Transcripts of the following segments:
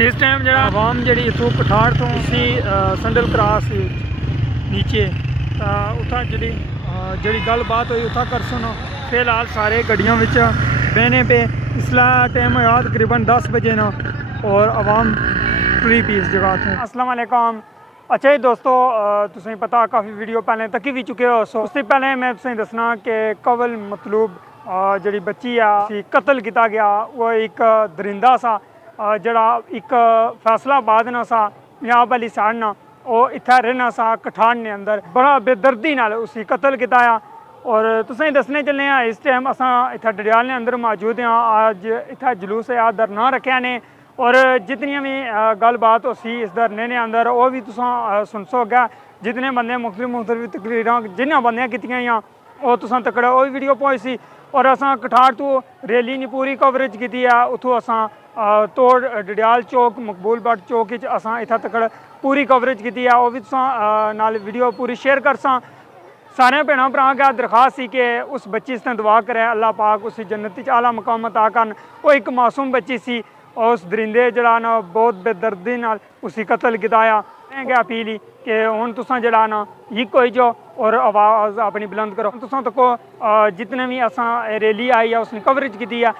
इस टाइम जो आवाम जी इतों कठाड़ तो संडल क्रॉस नीचे उतना जी गलबात हुई उतना कर सुनो। फिलहाल सारे गड्डियों में बहने पे इसला टाइम होया तकरीबन 10 बजे ना और आवाम फ्री पी इस जगह तो। अस्सलाम वालेकुम। अच्छा जी दोस्तों, तुसें पता काफ़ी वीडियो पहले तक भी चुके हो। सो उससे पहले मैं तुसें दसना कि कवल मतलूब जी बच्ची आ कतल किया गया वो एक दरिंदा सा जड़ा एक फैसलाबाद ना सा पंजाब वाली साइड ना वो इत्थै रहना सा कठाड़ ने अंदर बड़ा बेदर्दी नाल उसी कतल किया। और तुसें दसने चलने इस टाइम असां इत्थै डडियाल ने अंदर मौजूद हाँ। अज इत्थै जुलूस है धरना रखेआ ने और जितनियां भी गलबात उसी इस धरने ने अंदर वो भी तुसां सुन सोगे। जितने बंदे मुख्तलिफ तकरीरां जिन्हां बंदे कीतियां वो तुसां तकड़ा वो भी वीडियो पहुंची सी। और असां कठाड़ तो रैली ने पूरी कवरेज की है। उतों असां तोड़ डडियाल चौक मकबूल भट्ट चौक असां इत्थै तक पूरी कवरेज की है। वो भी तुसां नाल वीडियो पूरी शेयर करसां। सारे भैन भरा का दरखास्त सी कि उस बच्ची इसने दुआ करे अल्लाह पाक उसी जन्नत आला मकाम अता करन। वो एक मासूम बच्ची सी और उस दरिंदे जड़ा ना बहुत बेदर्दी नाल उसी कतल किया। क्या अपील ही कि हुण तुसां जड़ा ना एक होई जाओ और आवाज़ अपनी बुलंद करो। तुसां तको जितने भी असां रैली आई है उसने कवरेज की है।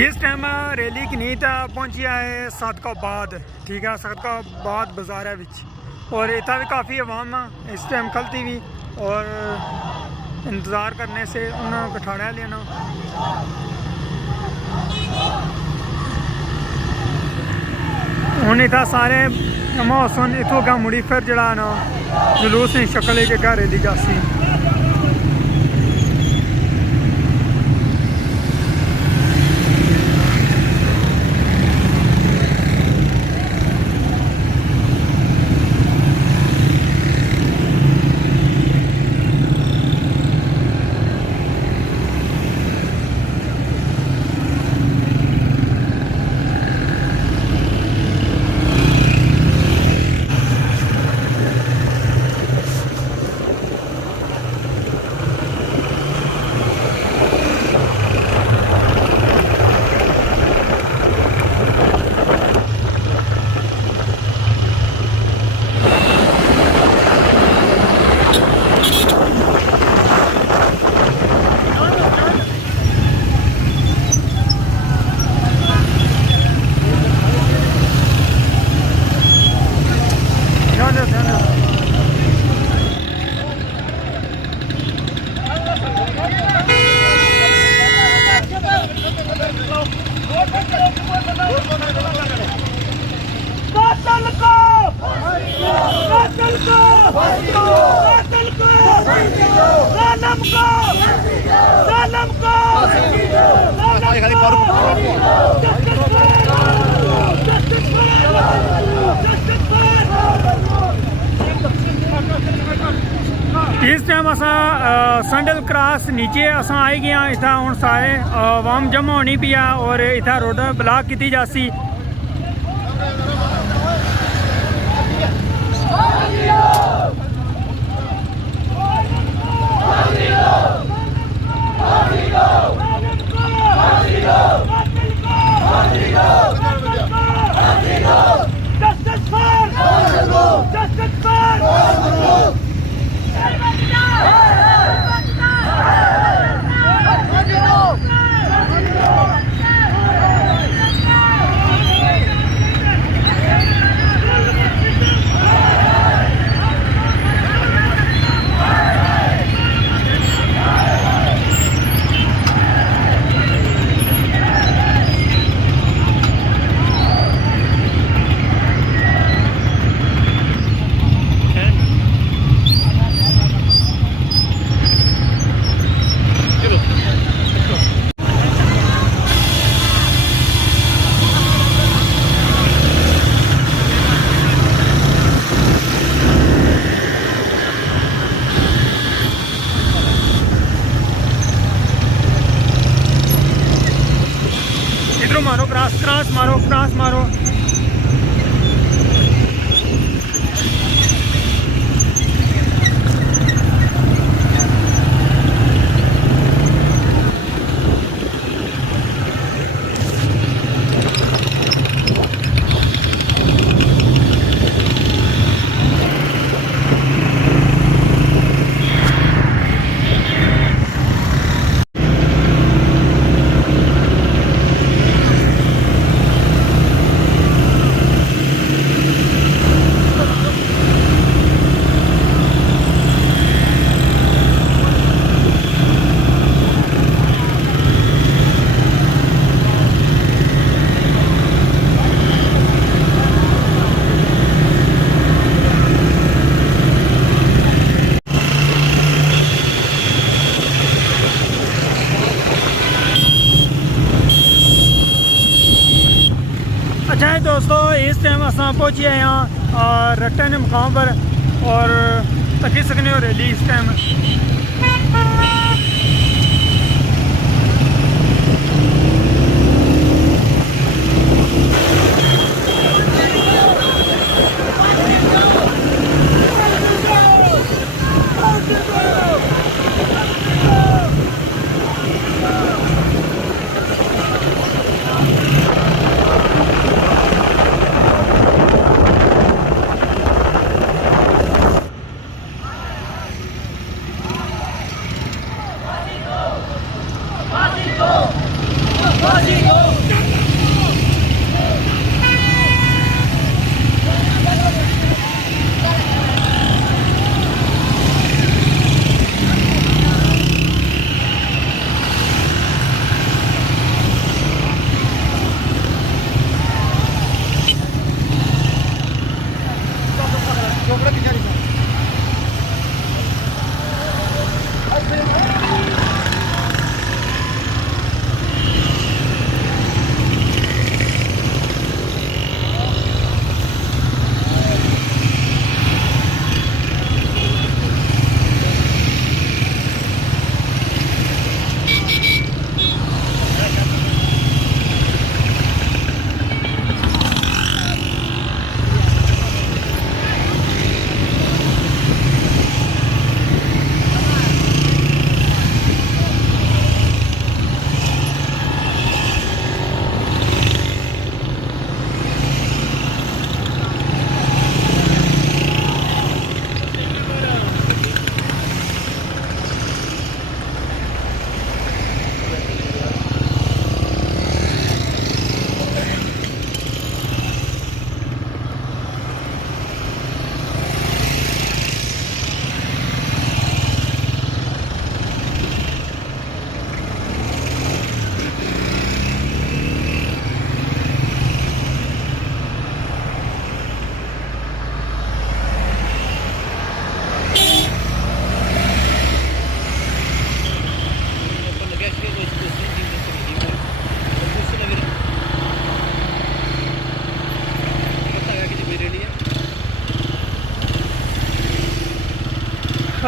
इस टाइम रैली की नीत पहुंची है सदकाबाद। ठीक है, सदकाबाद बाजार है बिच और इतना भी काफ़ी आवाम इस टाइम खलती भी और इंतज़ार करने से उन्हें कठाड़ा लेना। हूँ इतना सारे मौसम इतों का मुड़ी फिर जड़ा ना जुलूस की शक्ल के घर रैली जासी। कातिल को कातिल को कातिल को जालिम को जालिम को इस टाइम असा संडल क्रॉस नीचे असा आई गया इतना हूँ सारे आवाम जमा होनी पिया और इतना रोड ब्लॉक की जासी मारो क्रॉस क्रॉस मारो क्रॉस मारो अच्छा है दोस्तों इस टाइम असा पहुँचे हैं रट्टन मुकाम पर और तकी सकने हो रैली इस टाइम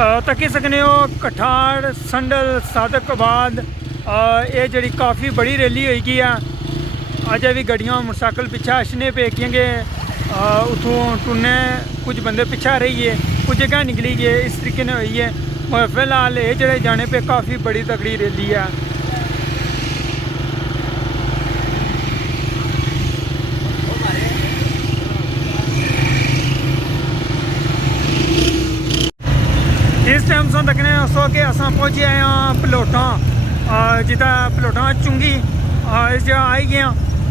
तक्की सकने हो कठाड़ संडल सादकाबाद ये जी काफ़ी बड़ी रैली होगी है। अजें भी गड्डियां मोटरसाइकिल पिछा अछने पे क्योंकि उतों टुरने कुछ बंदे पिछा रही है, कुछ जगह निकली गए, इस तरीके ने हुई है। मगर फिलहाल ये जड़े जाने पे काफ़ी बड़ी तगड़ी रैली है। इस टाइम सो तकने सो के अस पहुंचे आए हैं भलोटा, जिदा भलोटा चुंगी इस जगह आई गए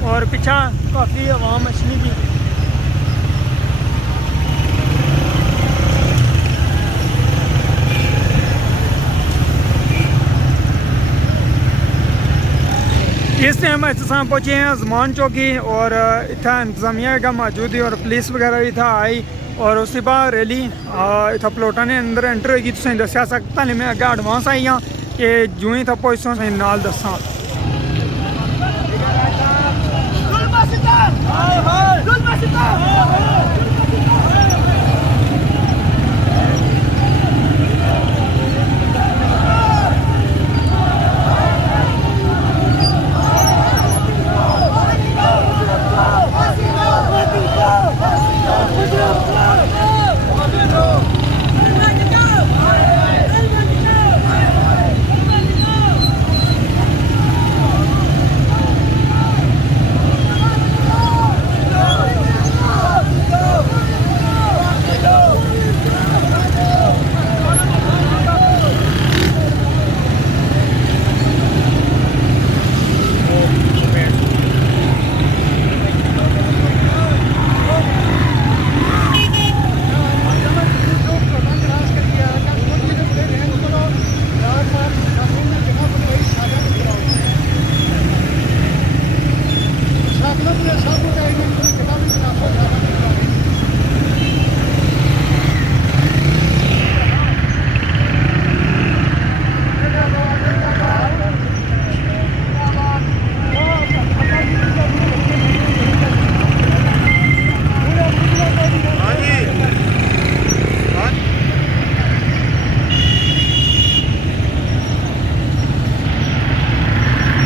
और पिछा काफ़ी आवाम अछनी की। इस टाइम अस पहुंचे हैं जमान चौकी और इतना इंतजामिया का मौजूद है और पुलिस वगैरह भी था आई और उसके बाद रैली इतना पलोटा ने अंदर एंटर होगी। तुम दसिया सकता मैं अगर एडवांस आई हाँ कि जो ही था पहुँचो नाल दसा।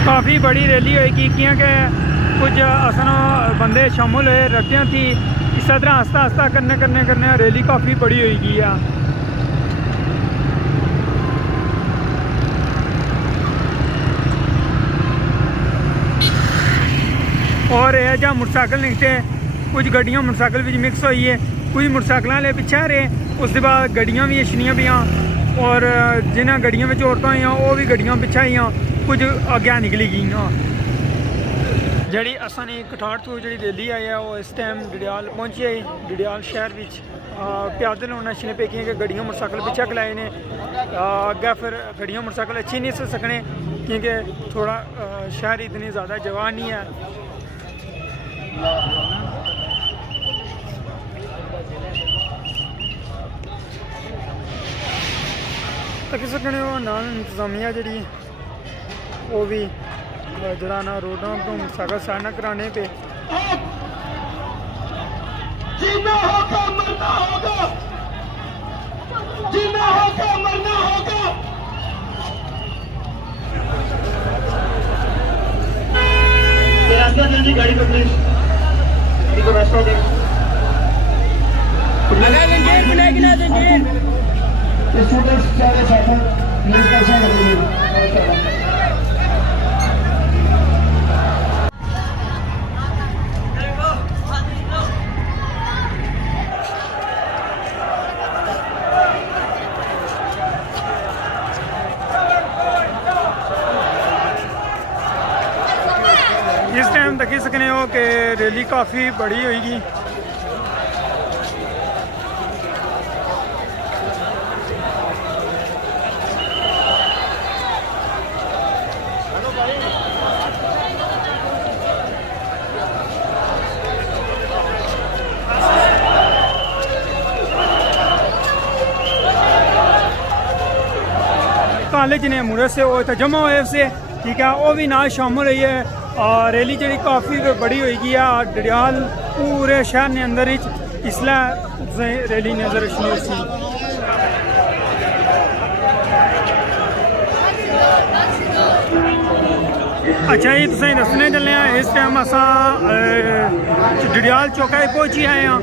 काफ़ी बड़ी रैली होगी क्योंकि कुछ असन बंदे शामिल हुए रखते थी। इस तरह आस्ता आस्ता करने रैली काफ़ी बड़ी होगी है। और यह जहाँ मोटरसाइकिल निकले कुछ गड्डियाँ मोटरसाइकिल भी मिक्स हुई है, कुछ मोटरसाइकिल वाले पिछा रहे, उसके बाद गड्डियाँ भी अछनियाँ भी और जिन्हें गड्डियों में औरतां हुई वो भी गड्डियाँ पिछा ही कुछ अग्गें निकली गई। जी असा ने कठाड़ तो जी रैली आई है वो इस टाइम डडियाल पहुंची आई। डडियाल शहर में प्यादल होना अच्छे पे कि गड्डियाँ मोटरसाइकिल पिछा खलाए ने अग्गे फिर गड्डियाँ मोटरसाइकिल अच्छी नहीं स सकने क्योंकि थोड़ा शहर इतनी ज़्यादा जगह नहीं है। तक सकने नाल इंतजामिया जी वो भी जरा ना रोडों को मोटरसाइकिल साइड कराने पे जीना होगा मरना होगा, जीना होगा मरना होगा। रास्ता जल्दी गाड़ी को प्लीज इनको रास्ता दे। जंजीर मिलेगी ना जंजीर। स्टूडेंट्स चाहे साथ मिल कैसे करेंगे। इस टाइम तक सकने हो कि रैली काफ़ी बड़ी होगी। कॉलेज ने मुरे से वो जमा हुए से ठीक है वो भी नाल शामिल हुई है और रैली जी काफ़ी बड़ी होगी है। डडियाल पूरे शहर ने अंदर इसलिए रैली नज़र सी। अच्छा जी तुसें दस्सने चले हैं इस टाइम असां डडियाल चौका पहुंची आए हैं।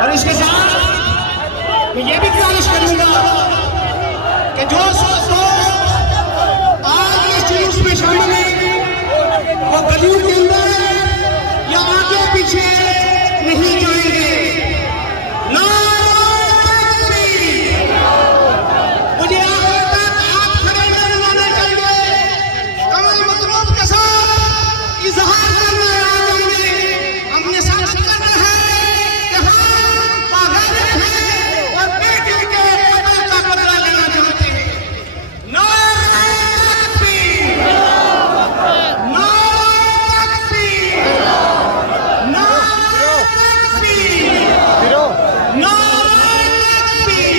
और इसके साथ मैं ये भी गुजारिश करूंगा कि जो आज इस जुलूस में शामिल है वो गलियों के अंदर या आगे पीछे नहीं जाएंगे। मुझे आखिर तक हाथ खड़े नहीं होने चाहिए। कमल मतलूब के साथ इजहार करने आ जाएंगे। हमने साथ करना है कि हम पागल हैं और बेटे के कत्ल का बदला लेना चाहते हैं। नारे तकबीर, नारे तकबीर, नारे तकबीर, नारे तकबीर।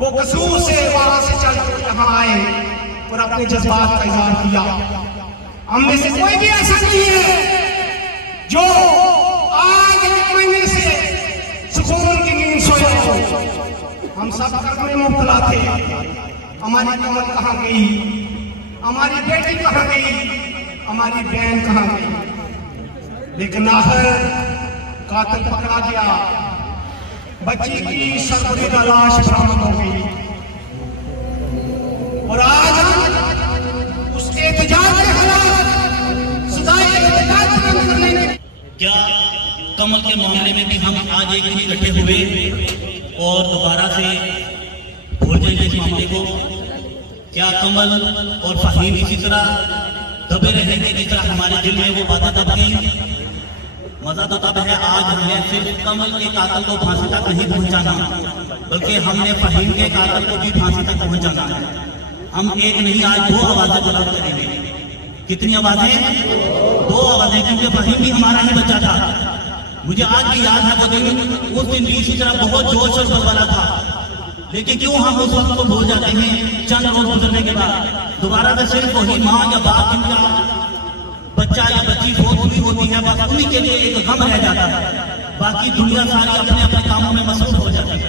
वो कसूर से वहां से चल यहाँ आए और अपने जज्बात का इजहार किया। हम में से कोई भी ऐसा नहीं है जो आज एक महीने से सुकून की नींद सोया हो। हम सब कर्म में मुब्तला थे। हमारी कमर कहाँ गई, हमारी बेटी कहाँ गई, हमारी बहन कहाँ गई। लेकिन आखिर कातिल पकड़ा गया, बच्ची की सरबरीदा लाश बरामद हो गई और आज हम उसके एहतजाज के खिलाफ सदाए एहतजाज बुलंद करने में क्या कमल के मामले में भी हम आज एक ही इकट्ठे हुए और दोबारा से भूल जाएंगे इस मामले को? क्या कमल और फहीम इसी तरह दबे रहेंगे जिस तरह हमारे दिल में वो बातें दब गई? मजा तो तब है आज हमें सिर्फ कमल के कातल को फांसी तक नहीं पहुंचाना, बल्कि हमने फहीम के कातल को भी फांसी तक पहुंचाना है। हम एक नहीं आज दो आवाजें बुलंद करेंगे। कितनी आवाजें? दो आवाजें, क्योंकि फहीम भी हमारा ही बच्चा था। मुझे आज भी याद है वो दिन, उस दिन भी इसी तरह बहुत जोश और बलबला था। लेकिन क्यों हम उस वक्त को भूल जाते हैं चंद रोज गुजरने के बाद? दोबारा से सिर्फ वही माँ या बाप या बच्चा या बच्ची बहुत हुई होती है, बस उन्हीं के लिए एक गम रह जाता है। बाकी दुनिया सारी अपने अपने कामों में मसरूफ हो जाती है।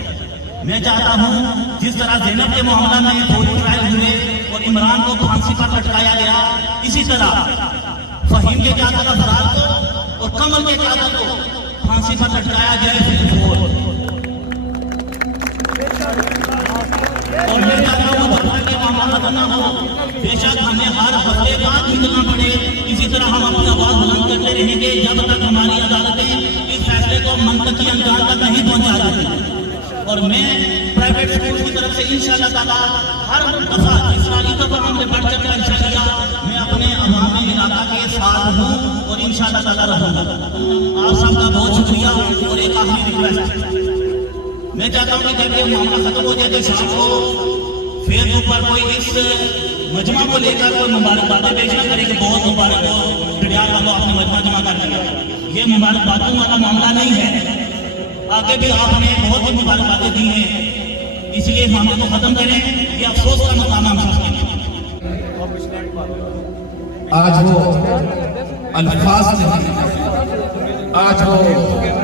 मैं चाहता हूँ जिस तरह ज़ैनब के मामला में फौजी ट्रायल हुए और इमरान को फांसी पर लटकाया गया, इसी तरह फहीम के कातल अफराद को और कमल के कातल को फांसी पर लटकाया जाए। और मैं चाहता हूँ धर्म के मामला करना हो, बेशक हमें हर हफ्ते बाद निकलना पड़े, इसी तरह हम अपनी आवाज बुलंद करते रहेंगे जब तक हमारी अदालतें इस फैसले को मंतकी अंजाम तक नहीं पहुंचा देती। और मैं प्राइवेट स्कूल की तरफ से इंशाअल्लाह ताला हर दफा इसराइली दफा हमने बढ़ चढ़ कर हिस्सा लिया। मैं अपने अवामी इलाका के साथ हूँ और इंशाअल्लाह ताला रहूँगा। आप सबका बहुत शुक्रिया। और एक आखिरी रिक्वेस्ट, मैं चाहता हूँ कि जब ये मामला खत्म हो जाए तो शाम को फेसबुक पर कोई इस मजमा को लेकर कोई मुबारकबादें पेश न करे कि बहुत मुबारक हो डडियाल वालों आपने मजमा जमा कर दिया। ये मुबारकबादों वाला मामला नहीं है। आगे भी आपने बहुत ही मुबारकबादें दी हैं, इसलिए इस मामले को खत्म करें। ये अफसोस का मकाम हम सबके लिए। आज वो अल्फाज नहीं, आज वो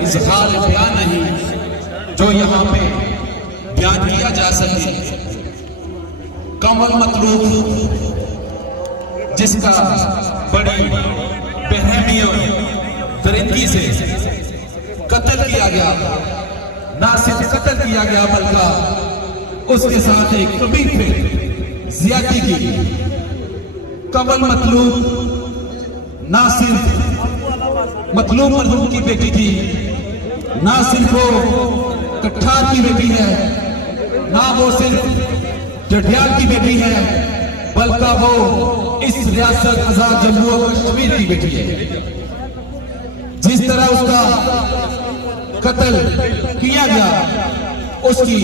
इज़हार बयान नहीं जो यहाँ पे बयान किया जा सके। कमल मतलूब जिसका बड़ी बेरहमी और दरिंदगी से कत्ल किया गया। ना सिर्फ कत्ल किया गया बल्कि उसके साथ एक कबीर पे ज्यादती की। कमल मतलूब ना सिर्फ मतलूब मरहूम की बेटी थी, ना सिर्फ वो कठार की बेटी है, ना वो सिर्फ जटियाल की बेटी है, बल्कि वो इस रियासत आजाद जम्मू और कश्मीर की बेटी है। जिस तरह उसका कत्ल किया गया, उसकी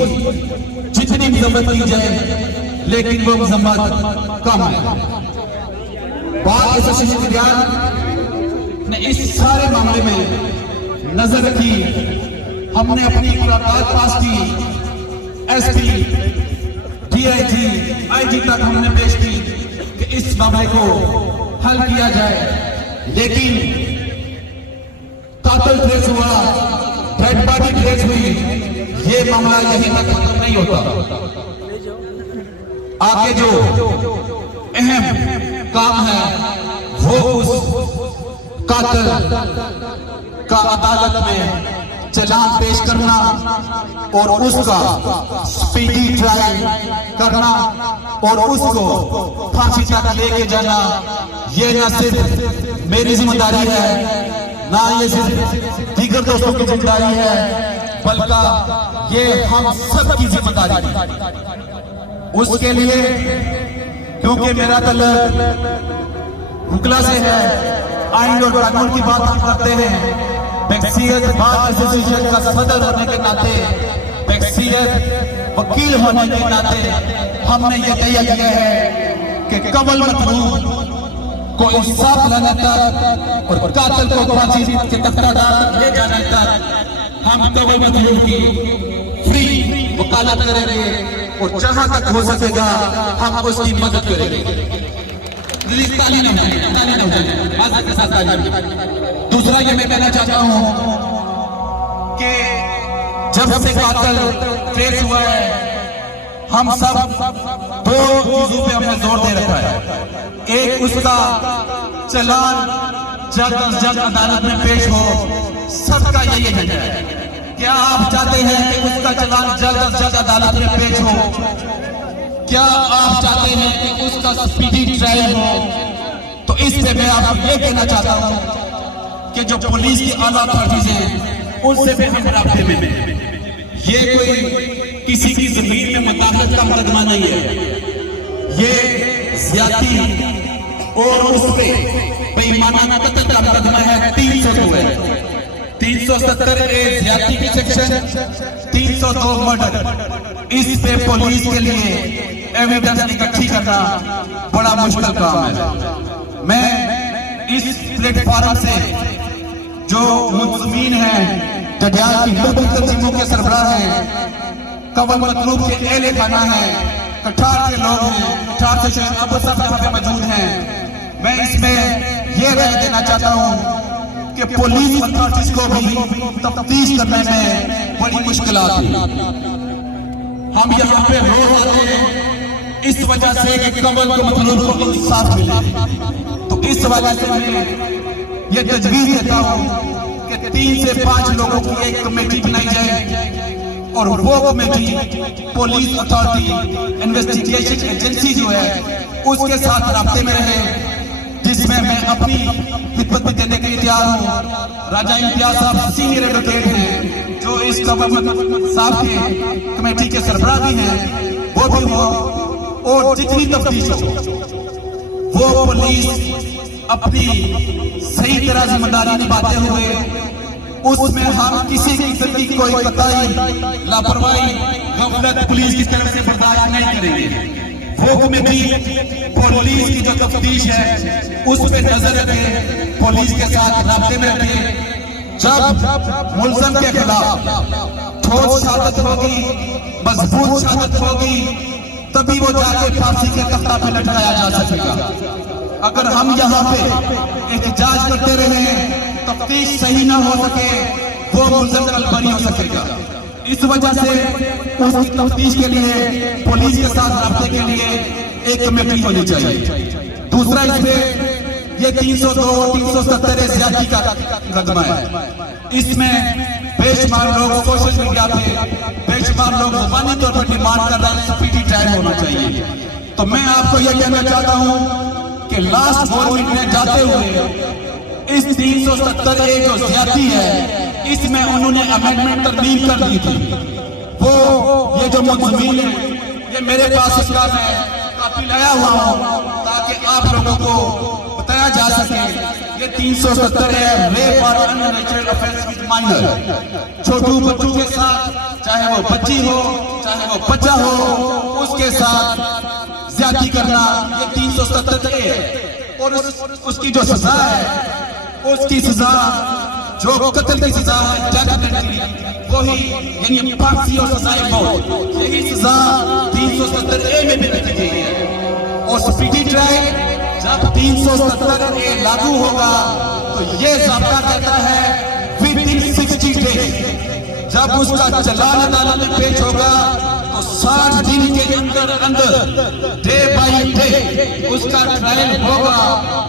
जितनी मजम्मत की जाए लेकिन वो मजम्मत कम है। बात एसोसिएशन विज्ञान ने इस सारे मामले में नजर रखी। हमने अपनी मुलाकात पास की, एसपी, डीआईजी, आईजी तक हमने पेश की कि इस मामले को हल किया जाए, लेकिन कातिल ट्रेस हुआ, डेड बॉडी ट्रेस हुई, ये मामला यहीं तक खत्म नहीं होता। आगे जो अहम काम है वो उस कातिल का अदालत में चालान पेश करना और उसका स्पीडी ट्रायल करना और उसको फांसी तक लेके जाना। ये न सिर्फ मेरी जिम्मेदारी है, ना ये सिर्फ दीगर दोस्तों की जिम्मेदारी है, बल्कि ये हम सब की जिम्मेदारी है। उसके लिए क्योंकि मेरा तल्लुक हुकला से है, आइन और कानून की बात हम करते हैं, व्यक्तिगत बार एसोसिएशन का सदर होने के नाते, व्यक्तिगत वकील होने के नाते हमने ये तय किया है कि कमल मतलूब को इंसाफ लाने तक और कातिल को फांसी के तख्तादार ले जाने तक हम कमल मतलूब की फ्री वकालत करेंगे और जहां तक हो सकेगा हम उसकी मदद करेंगे। दूसरा ये मैं कहना चाहता हूं कि जब से कातिल ट्रेस हुआ है, हम सब दो चीजों पे हमने जोर दे रखा है। एक, उसका चालान जल्द से जल्द अदालत में पेश हो, सबका यही एजेंडा है। क्या आप चाहते हैं कि उसका चालान जल्द से जल्द अदालत में पेश हो? क्या आप चाहते हैं कि उसका स्पीडी ट्रायल हो? तो इससे मैं आपको ये कहना चाहता हूं कि जो पुलिस की आला अथॉरिटीज हैं उनसे भी हम राब्ते में हैं। ये कोई किसी की जमीन में मुदाखलत का मुकदमा नहीं है, ये ज्यादती और उस पे बेईमाना कत्ल का मुकदमा है। 302 है, 370 ए ज्यादती की सेक्शन, 302 मर्डर। इस पे पुलिस के लिए एविडेंस इकट्ठी करना बड़ा मुश्किल काम है। मैं इस प्लेटफॉर्म से जो मुल्ज़मीन हैं, जडियाल की मुल्की तंजीमों के सरबराह हैं, कमल मतलूब के एहले खाना हैं, कठार के लोग हैं, कठार से शहर अब सब यहाँ पे मौजूद हैं, मैं इसमें ये राय देना चाहता हूँ कि पुलिस अथॉरिटीज को भी तफ्तीश करने में बड़ी मुश्किल आती है। हम यहाँ पे रोज आते हैं इस वजह से कि कमल को मतलूब को इंसाफ मिले। तो इस वजह से मैं ये तजवीज देता हूँ कि 3 से 5 लोगों की एक कमेटी बनाई जाए और वो committee police authority investigation agency जो है उसके साथ राब्ते में रहे, जिसमें मैं अपनी खिदमत भी देने के लिए तैयार हूँ। राजा इम्तियाज साहब सीनियर एडवोकेट हैं जो इस कमल साहब के कमेटी के सरबराह भी हैं, वो भी हो। और जितनी तफ्तीश हो वो पुलिस अपनी सही तरह जिम्मेदारी निभाते हुए उसमें हम किसी किस्म की कोई कतई लापरवाही गफलत पुलिस की तरफ से बर्दाश्त नहीं करेंगे। वो कमेटी पुलिस की जो तफ्तीश है उस पर नजर रखे, पुलिस के साथ राब्ते में रखे। जब मुल्ज़िम के खिलाफ ठोस शहादत होगी, मजबूत शहादत होगी, तभी वो जाके फांसी के तख्ता पे लटकाया जा सकेगा। अगर हम यहाँ पे एहतजाज करते रहे, तफ्तीश सही ना हो सके, वो मुल्ज़िम कल्पना नहीं हो सकेगा। इस वजह से उसकी तफ्तीश के लिए पुलिस के साथ राब्ते के लिए एक कमेटी होनी चाहिए। दूसरा, इसमें ये 302 370 ज्यादती का मुकदमा है। इसमें बेशुमार लोग सोशल मीडिया पे बेशुमार लोग जुबानी तौर पर डिमांड कर रहे हैं स्पीडी ट्रायल होना चाहिए। तो मैं आपको यह कहना चाहता हूं कि लास्ट गवर्नमेंट में जाते हुए इस 370A जो ज्यादती है इसमें उन्होंने अमेंडमेंट तरमीम कर दी थी। वो ये जो मुलज़मीन है ये मेरे पास इसका मैं काफी लाया हुआ हूं ताकि आप लोगों को बताया जा सके। ये 370 है रेप और अननेचुरल अफेयर्स विद माइनर, छोटू बच्चों के साथ, चाहे वो बच्ची हो चाहे वो बच्चा हो, उसके साथ ज्यादती करना ये 370 है। और उसकी जो सजा है उसकी सजा जो कत्ल की सजा है डेफिनेटली वही यानी फांसी और सजाए मौत, यही सजा 370A में भी रखी गई है। और स्पीडी ट्रायल जब 370A लागू होगा तो ये ज़ाब्ता कहता है विदिन 60 डेज जब उसका चालान अदालत में पेश होगा तो 60 दिन के अंदर अंदर डे बाई डे उसका ट्रायल होगा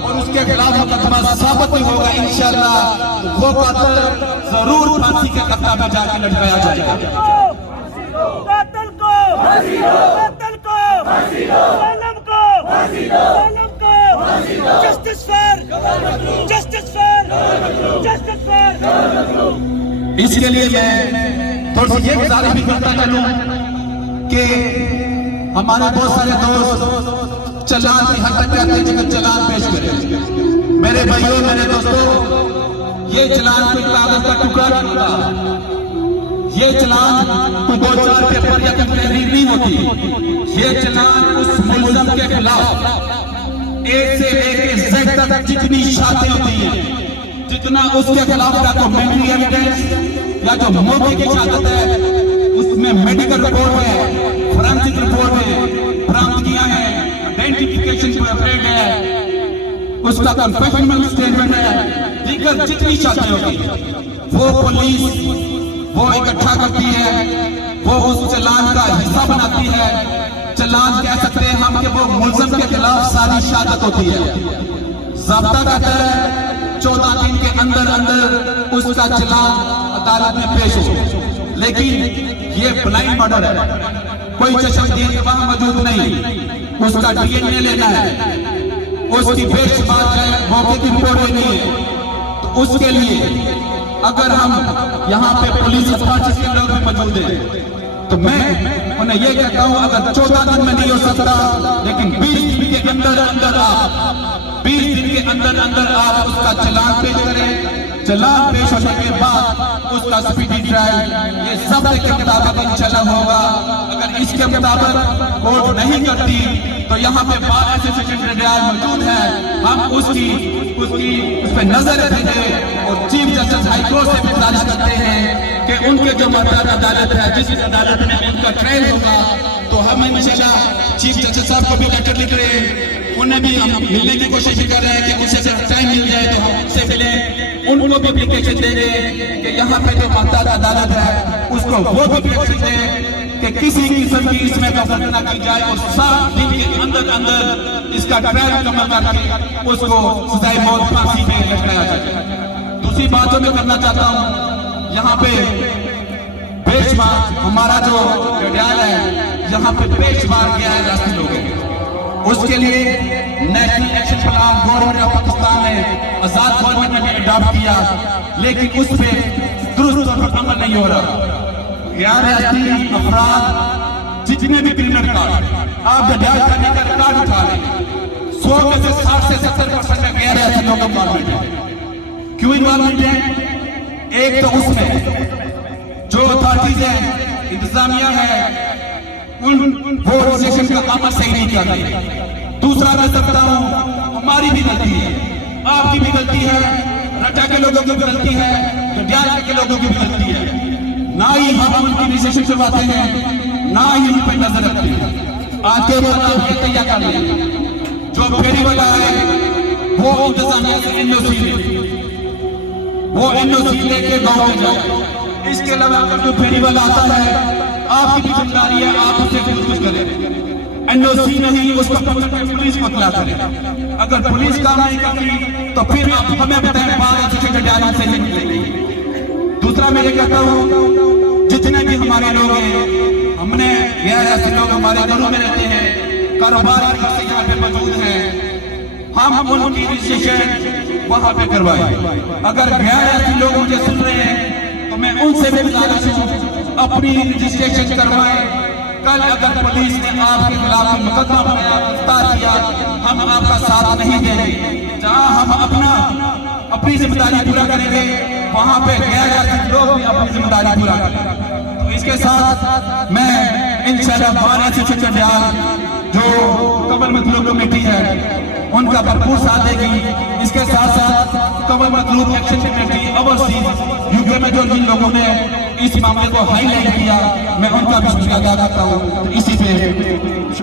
और उसके खिलाफ मुकदमा साबित भी होगा। इंशाअल्लाह वो कातिल जरूर फांसी के कत्ता में जाकर लटकाया जाएगा। कातिल को फांसी दो, कातिल को फांसी दो, जालिम को फांसी दो, जालिम को फांसी दो। Justice for justice for justice for. इसके लिए मैं थोड़ी सी ये गुजारिश भी करता चलूं कि हमारे बहुत सारे दोस्त चालान की हद तक कहते हैं कि चालान पेश करें। मेरे भाइयों मेरे दोस्तों, ये चालान कोई कागज का टुकड़ा नहीं होता, ये चालान कोई 2-4 पेपर या कोई तहरीर नहीं होती। ये चालान उस मुलज़म के खिलाफ A से लेके Z तक जितनी शाखें होती हैं, जितना उसके खिलाफ का डॉक्यूमेंट्री एविडेंस या जो मौके की शहादत है उसमें मेडिकल रिपोर्ट है, फोरेंसिक रिपोर्ट है, बरामदगियां हैं, आइडेंटिफिकेशन पेपर है, उसका कन्फेशनल स्टेटमेंट है, दीगर जितनी शाखें होगी वो पुलिस वो इकट्ठा करती है, वो उस चालान का हिस्सा बनाती है। चालान कह सकते हैं हम कि वो मुलज़म के खिलाफ सारी शहादत होती है। ज़ाब्ता कहता है 14 दिन के अंदर अंदर उसका चालान अदालत में पेश हो, लेकिन ये ब्लाइंड मर्डर है, कोई चश्मदीद वहां मौजूद नहीं, उसका DNA लेना है, उसकी बेशुमार मौके की रिपोर्ट लेनी है। तो उसके लिए अगर हम यहाँ पे पुलिस पार्टी के लोग भी मौजूद हैं तो मैं उन्हें ये कहता हूँ अगर 14 दिन में नहीं हो सकता लेकिन 20 दिन के अंदर अंदर आप 20 दिन के अंदर अंदर आप उसका चालान पेश करें। चालान पेश होने के बाद उसका स्पीडी ट्रायल ये सब के मुताबिक इंशाल्लाह होगा। अगर इसके मुताबिक कोर्ट नहीं करती तो यहाँ पे बार एसोसिएशन रेडियल मौजूद है, हम उसकी उस पर नजर रखेंगे और चीफ जस्टिस हाई कोर्ट से गुजारिश करते हैं कि उनके जो मुतअद्दिद अदालत है जिस अदालत में उनका ट्रायल होगा तो हम इंशाल्लाह चीफ जस्टिस साहब को भी लेटर लिख रहे हैं, उन्हें भी हम मिलने की कोशिश भी कर रहे हैं कि उनसे अगर टाइम मिल जाए तो हम उनसे मिलें, उनको भी एप्लीकेशन देंगे कि यहाँ पे जो मुतअद्दिद अदालत है उसको वो भी एप्लीकेशन दें कि किसी किस्म की इसमें कसर न की जाए और 7 दिन के अंदर अंदर इसका ट्रायल मुकम्मल करके उसको सजाए मौत फांसी पे लटकाया जाए। दूसरी बात जो मैं करना चाहता हूँ, यहाँ पे बेशुमार हमारा जो रेडियल है यहाँ पे बेशुमार गया है रास्ते लोग, उसके लिए national action plan government of Pakistan ने आजाद गवर्नमेंट ने अडॉप्ट किया, लेकिन उस पर दुरुस्त तौर पर अमल नहीं हो रहा। गैर रियासती अफराद जितने भी क्रिमिनल कार्ड आप गैर करने का रिकॉर्ड उठा लें, 100 में से 60 से 70% में गैर रियासती लोग इन्वॉल्वमेंट है। क्यों इन्वॉल्वमेंट है? एक तो उसमें जो अथॉरिटीज है, इंतजामिया है, वो रजिस्ट्रेशन का अमल सही नहीं कर रही। दूसरा मैं सकता हूँ हमारी भी गलती है, आपकी भी गलती है, रटा के लोगों की भी गलती है, गैर के लोगों की भी गलती है। ना ही हम उनकी रजिस्ट्रेशन करवाते हैं, ना ही उन पर नजर रखते हैं। आज के बाद तैयार कर लें, जो फेरी वाला है वो इंतजामिया से एनओसी ले, वो एनओसी लेके गाँव में जाए। इसके अलावा अगर जो फेरी वाला आता है आपकी भी जिम्मेदारी है आप उसे कुछ करें। एनओसी नहीं, उसको पुलिस को इत्तला करें। अगर पुलिस काम नहीं करती तो फिर आप हमें बताएं, बाद में से निकलेंगे। दूसरा मैं ये कहता हूँ, जितने भी हमारे लोग हैं, हमने गैर ऐसे लोग हमारे घरों में रहते हैं, कारोबार यहाँ पे मौजूद है, हम उनकी रजिस्ट्रेशन वहां पे करवाएं। अगर गैर ऐसे लोग मुझे सुन रहे हैं तो मैं उनसे भी गुजारिश हूँ, अपनी रजिस्ट्रेशन करवाएं। कल अगर पुलिस ने आपके खिलाफ मुकदमा बनाया, गिरफ्तार किया, हम आपका साथ नहीं देंगे। जहां हम अपनी जिम्मेदारी पूरा करेंगे, वहां पे गैर ऐसे लोग भी अपनी जिम्मेदारी पूरा करेंगे। तो इसके साथ मैं इंशाल्लाह बार ऐसे चंडियाल जो कमल मतलूब कमेटी है उनका भरपूर साथ देगी। इसके साथ साथ कमल मतलूब एक्शन कमेटी ओवरसीज यूके में जो जिन लोगों ने इस मामले को हाईलाइट किया, मैं उनका भी शुक्रिया अदा करता हूँ। इसी पे